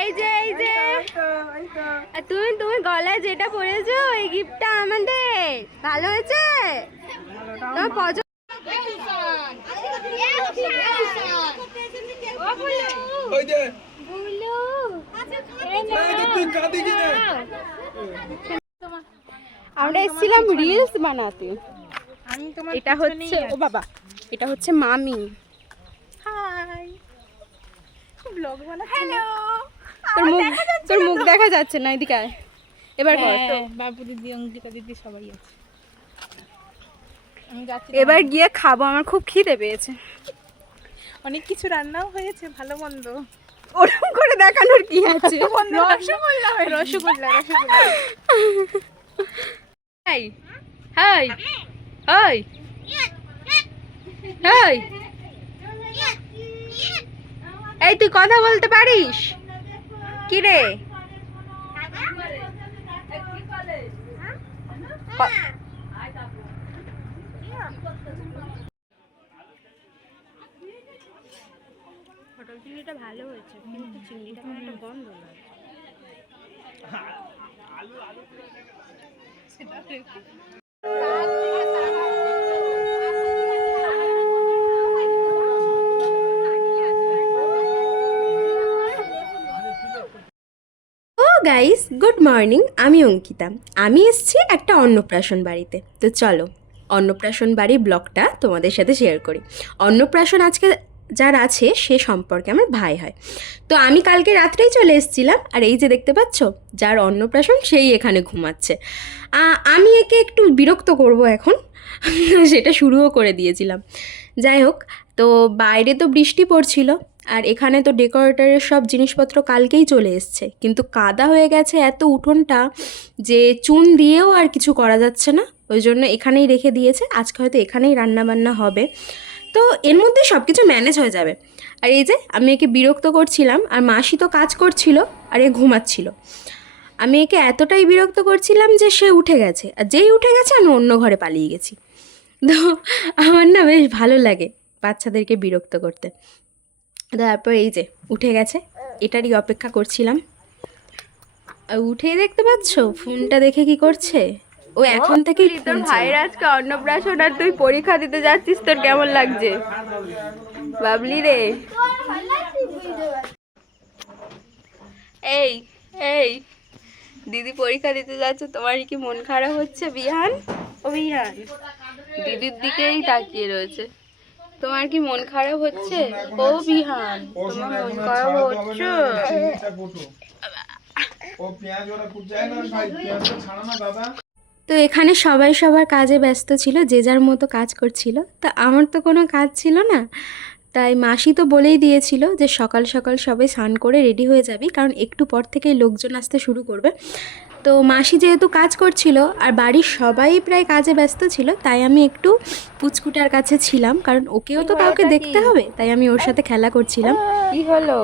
এই যে এই যে। তুমি তুমি গলায় যেটা পরেছো এই গিফটটা আমাদের। ভালো হয়েছে? তোমার পছন্দ? ওই যে। বুলু তুই কাঁদি কি আমরা এসেছিলাম রিলস বানাতে। এটা হচ্ছে ও বাবা এটা হচ্ছে মামি। হাই। ব্লগ হ্যালো তোর মুখ তোর মুখ দেখা যাচ্ছে না এদিকে আয়। এবার কর হ্যাঁ, বাবু দিদি অঙ্কিতা দিদি সবাই আছে। যাচ্ছি এবার গিয়ে খাব আমার খুব খিদে পেয়েছে। অনেক কিছু রান্নাও হয়েছে ভালো মন্দ। ওরকম করে দেখানোর কি আছে? Rasgulla rasgulla rasgulla. Hi. Hi. Hi hi এই তুই কথা বলতে পারিস? কি রে ক- পটল চিংড়িটা ভালো হয়েছে কিন্তু চিংড়িটা কেমন একটা গন্ধ লাগে ও গাইস গুড মর্নিং আমি অঙ্কিতা। আমি এসেছি একটা অন্নপ্রাশন বাড়িতে। তো চলো, অন্নপ্রাশন বাড়ির ব্লগটা তোমাদের সাথে শেয়ার করি। অন্নপ্রাশন আজকে যার আছে, সে সম্পর্কে আমার ভাই হয়। তো আমি কালকে রাত্রেই চলে এসেছিলাম, আর এই যে দেখতে পাচ্ছ, যার অন্নপ্রাশন সেই এখানে ঘুমাচ্ছে। আমি একে একটু বিরক্ত করব এখন, সেটা শুরুও করে দিয়েছিলাম। যাই হোক, তো বাইরে তো বৃষ্টি পড়ছিল। আর এখানে তো ডেকোরেটরের সব জিনিসপত্র কালকেই চলে এসছে। কিন্তু কাদা হয়ে গেছে এত উঠোনটা যে চুন দিয়েও আর কিছু করা যাচ্ছে না। ওই জন্য এখানেই রেখে দিয়েছে। আজকে হয়তো এখানেই রান্নাবান্না হবে। তো এর মধ্যে সব কিছু ম্যানেজ হয়ে যাবে। আর এই যে আমি একে বিরক্ত করছিলাম, আর মাসি তো কাজ করছিল, আর এ ঘুমাচ্ছিল। আমি একে এতটাই বিরক্ত করছিলাম যে সে উঠে গেছে। আর যেই উঠে গেছে, আমি অন্য ঘরে পালিয়ে গেছি। তো আমার না বেশ ভালো লাগে বাচ্চাদেরকে বিরক্ত করতে। তারপর এই যে উঠে গেছে। এটারই অপেক্ষা করছিলাম। আর উঠেই দেখতে পাচ্ছ? ফোনটা দেখে কি করছে? ও এখন থেকেই তোর ভাইয়ের আজকে অন্নপ্রাশন আর তুই পরীক্ষা দিতে যাচ্ছিস তোর কেমন লাগছে? বাবলি রে। এই এই দিদি পরীক্ষা দিতে যাচ্ছে তোমার কি মন খারাপ হচ্ছে বিহান? ও বিহান। দিদির দিকেই তাকিয়ে রয়েছে। তোমার কি মন খারাপ হচ্ছে? ও বিহান তোমার মন খারাপ হচ্ছে? ও পেঁয়াজ ওরা কুচায় না ভাই পেঁয়াজটা ছাড়া না দাদা তো এখানে সবাই সবার কাজে ব্যস্ত ছিল যে যার মতো কাজ করছিল। তা আমার তো কোনো কাজ ছিল না। তাই মাসি তো বলেই দিয়েছিল যে সকাল সকাল সবাই স্নান করে রেডি হয়ে যাবি কারণ একটু পর থেকেই লোকজন আসতে শুরু করবে। তো মাসি যেহেতু কাজ করছিল আর বাড়ির সবাই প্রায় কাজে ব্যস্ত ছিল তাই আমি একটু পুচকুটার কাছে ছিলাম। কারণ ওকেও তো কাউকে দেখতে হবে তাই আমি ওর সাথে খেলা করছিলাম। কি হলো?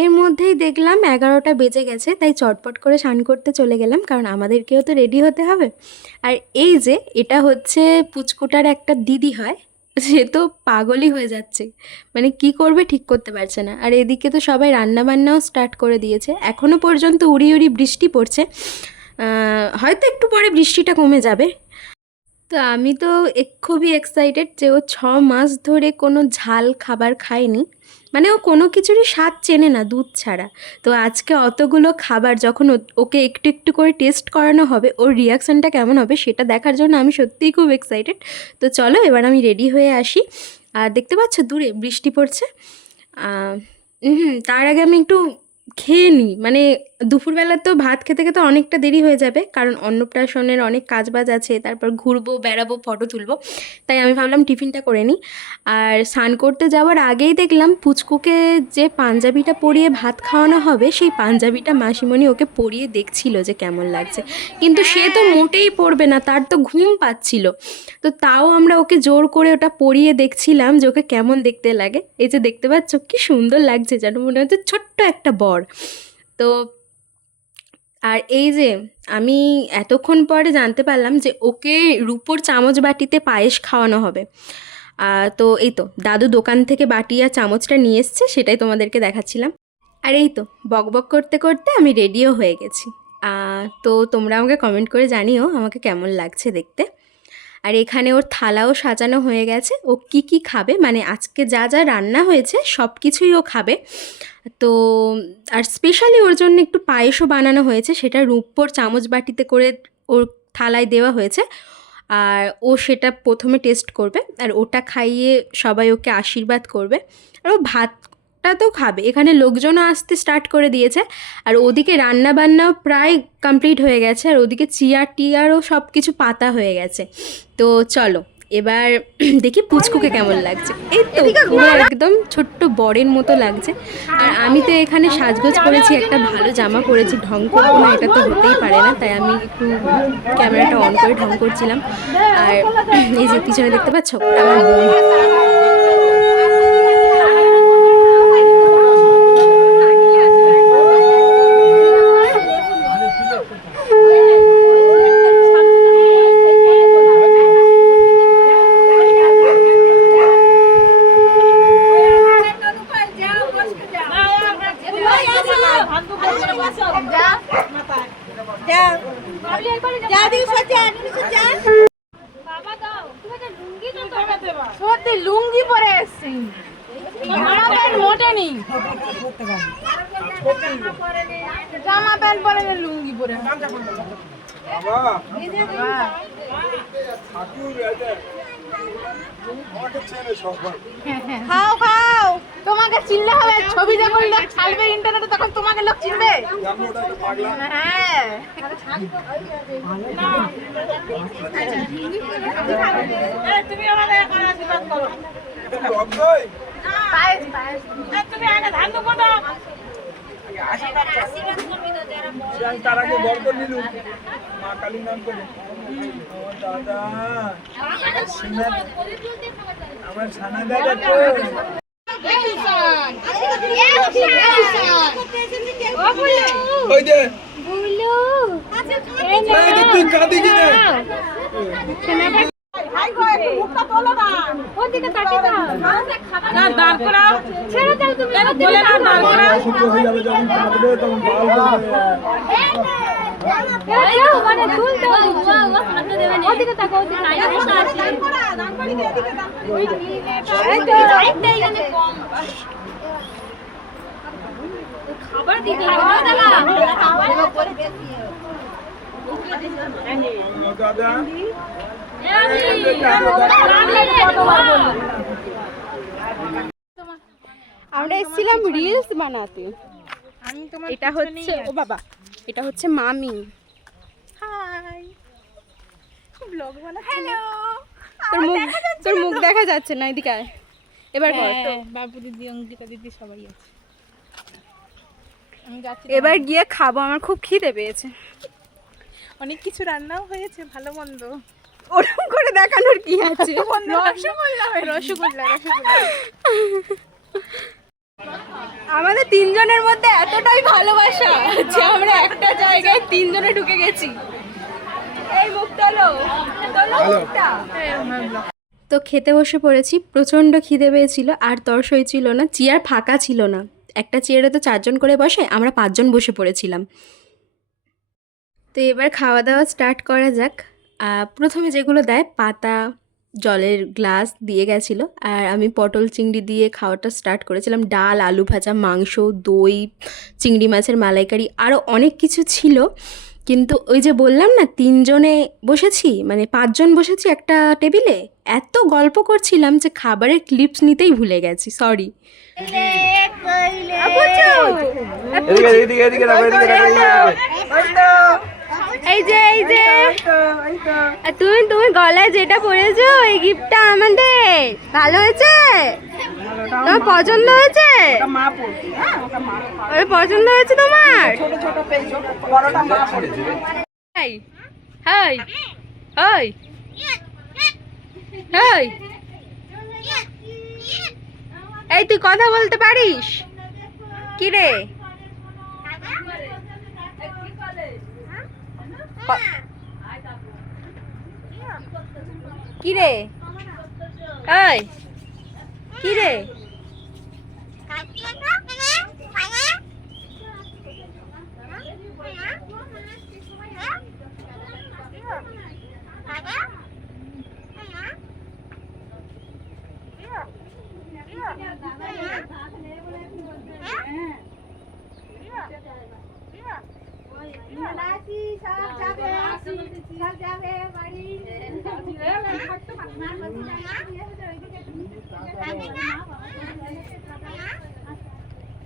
এর মধ্যেই দেখলাম এগারোটা বেজে গেছে, তাই চটপট করে স্নান করতে চলে গেলাম, কারণ আমাদেরকেও তো রেডি হতে হবে। আর এই যে, এটা হচ্ছে পুচকুটার একটা দিদি হয়, সে তো পাগলই হয়ে যাচ্ছে। মানে কি করবে ঠিক করতে পারছে না। আর এদিকে তো সবাই রান্না বান্নাও স্টার্ট করে দিয়েছে। এখনও পর্যন্ত উড়ি উড়ি বৃষ্টি পড়ছে। হয়তো একটু পরে বৃষ্টিটা কমে যাবে। তো আমি তো খুবই এক্সাইটেড যে ও ছ মাস ধরে কোনো ঝাল খাবার খায়নি। মানে ও কোনো কিছুরই স্বাদ চেনে না দুধ ছাড়া। তো আজকে অতগুলো খাবার যখন ওকে একটু একটু করে টেস্ট করানো হবে, ওর রিয়াকশানটা কেমন হবে সেটা দেখার জন্য আমি সত্যিই খুব এক্সাইটেড তো চলো এবার আমি রেডি হয়ে আসি। আর দেখতে পাচ্ছ দূরে বৃষ্টি পড়ছে। তার আগে আমি একটু খেয়ে নিই। মানে দুপুরবেলা তো ভাত খেতে খেতে অনেকটা দেরি হয়ে যাবে, কারণ অন্নপ্রাশনের অনেক কাজবাজ আছে, তারপর ঘুরবো, বেড়াবো, ফটো তুলবো, তাই আমি ভাবলাম টিফিনটা করে নিই। আর স্নান করতে যাওয়ার আগেই দেখলাম পুচকুকে যে পাঞ্জাবিটা পরিয়ে ভাত খাওয়ানো হবে, সেই পাঞ্জাবিটা মাসিমণি ওকে পরিয়ে দেখছিল যে কেমন লাগছে। কিন্তু সে তো মোটেই পড়বে না, তার তো ঘুম পাচ্ছিল। তো তাও আমরা ওকে জোর করে ওটা পরিয়ে দেখছিলাম যে ওকে কেমন দেখতে লাগে। এই যে দেখতে পাচ্ছ, কি সুন্দর লাগছে, যেন মনে হচ্ছে ছোট্ট একটা বর। তো আর এই যে আমি এতক্ষণ পরে জানতে পারলাম যে ওকে রুপোর চামচ বাটিতে পায়েস খাওয়ানো হবে। তো এই তো, দাদু দোকান থেকে বাটি আর চামচটা নিয়ে এসছে, সেটাই তোমাদেরকে দেখাচ্ছিলাম। আর এই তো, বক বক করতে করতে আমি রেডিও হয়ে গেছি। তো তোমরা আমাকে কমেন্ট করে জানিও আমাকে কেমন লাগছে দেখতে। আর এখানে ওর থালাও সাজানো হয়ে গেছে। ও কি কি খাবে? মানে আজকে যা যা রান্না হয়েছে সব কিছুই ও খাবে। তো, আর স্পেশালি ওর জন্য একটু পায়েসও বানানো হয়েছে। সেটা রূপোর চামচ বাটিতে করে ওর থালায় দেওয়া হয়েছে। আর ও সেটা প্রথমে টেস্ট করবে। আর ওটা খাইয়ে সবাই ওকে আশীর্বাদ করবে। আর ও ভাতটা তো খাবে। এখানে লোকজনও আসতে স্টার্ট করে দিয়েছে। আর ওদিকে রান্না বান্নাও প্রায় কমপ্লিট হয়ে গেছে। আর ওদিকে চিয়ার টিয়ারও সব কিছু পাতা হয়ে গেছে। তো চলো এবার দেখি পুচকুকে কেমন লাগছে। এই তো পুরো একদম ছোট্ট বরের মতো লাগছে। আর আমি তো এখানে সাজগোজ করেছি একটা ভালো জামা পরেছি ঢং করব না এটা তো হতেই পারে না। তাই আমি একটু ক্যামেরাটা অন করে ঢং করছিলাম। আর এই যে পিছনে দেখতে পাচ্ছ? আমার সত্যি লুঙ্গি পরে। এসছি। জামা প্যান্ট মোটেনি জামা প্যান্ট পরে লুঙ্গি পরে। খাও খাও। তোমাকে চিনলে হবে ছবি যখন লোক ছাড়বে ইন্টারনেটে তখন তোমাকে লোক চিনবে। হ্যাঁ তুমি আমাদের এখন আশীর্বাদ করো এটা লক নয় পায়েস পায়েস। তুমি আগে ধান আমি তার আগে করে নিলুম। মা কালী নাম করে। আমার দাদা আমার সানা দাদা তো ওই যে। তুই কাঁদি কি না। ভাই গো একটু মুখটা না ওদিকে তাকিয়ে দাও না দাঁড় করাও ছেড়ে দাও তুমি বলে না দাঁড় করাও হয়ে যাবে যখন তখন মানে খাবার দিতে দাদা আমরা এসেছিলাম রিলস বানাতে। এটা হচ্ছে ও বাবা এটা হচ্ছে মামি। হাই ব্লগ হ্যালো তোর মুখ তোর মুখ দেখা যাচ্ছে না এদিকে এবার কর হ্যাঁ, বাবু দিদি অঙ্কিতা দিদি সবাই আছে। এবার গিয়ে খাব আমার খুব খিদে পেয়েছে। অনেক কিছু রান্নাও হয়েছে ভালো মন্দ। ওরকম করে দেখানোর কি আছে? রসগোল্লা হয়েছে। রসগোল্লা রসগোল্লা। আমাদের তিনজনের মধ্যে এতটাই ভালোবাসা যে আমরা একটা জায়গায় তিনজনে ঢুকে গেছি। এই তো খেতে বসে পড়েছি প্রচণ্ড খিদে পেয়েছিল আর তর্স হয়েছিল না চেয়ার ফাঁকা ছিল না। একটা চেয়ারে তো চারজন করে বসে আমরা পাঁচজন বসে পড়েছিলাম। তো এবার খাওয়া দাওয়া স্টার্ট করা যাক। প্রথমে যেগুলো দেয় পাতা জলের গ্লাস দিয়ে গেছিল আর আমি পটল চিংড়ি দিয়ে খাওয়াটা স্টার্ট করেছিলাম ডাল আলু ভাজা মাংস দই চিংড়ি মাছের মালাইকারি আরও অনেক কিছু ছিল কিন্তু ওই যে বললাম না তিনজনে বসেছি মানে পাঁচজন বসেছি একটা টেবিলে এত গল্প করছিলাম যে খাবারের ক্লিপস নিতেই ভুলে গেছি সরি এদিকে এই যে এই যে। তুমি তুমি গলায় যেটা পরেছো, এই গিফটটা আমাদের। ভালো হয়েছে? তোমার পছন্দ হয়েছে? হ্যাঁ ওরে পছন্দ হয়েছে তোমার? Hi hi hi. এই, তুই কথা বলতে পারিস? কি রে? কি রে? এই কি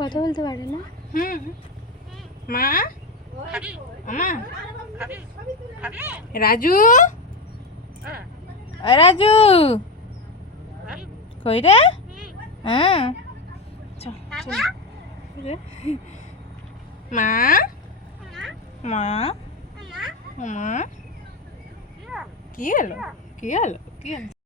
কথা বলতে পারে না? মা? মা? রাজু? রাজু? কই রে? হ্যাঁ। মা? মা? মা? কি হলো? কি হলো? কি হলো?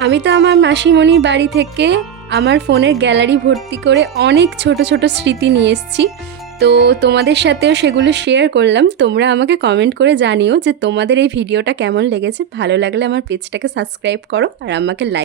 আমি তো আমার মাসিমণির বাড়ি থেকে আমার ফোনের গ্যালারি ভর্তি করে অনেক ছোট ছোট স্মৃতি নিয়ে এসেছি। তো তোমাদের সাথেও সেগুলো শেয়ার করলাম। তোমরা আমাকে কমেন্ট করে জানিও যে তোমাদের এই ভিডিওটা কেমন লেগেছে। ভালো লাগলে আমার পেজটাকে সাবস্ক্রাইব করো আর আমাকে লাইক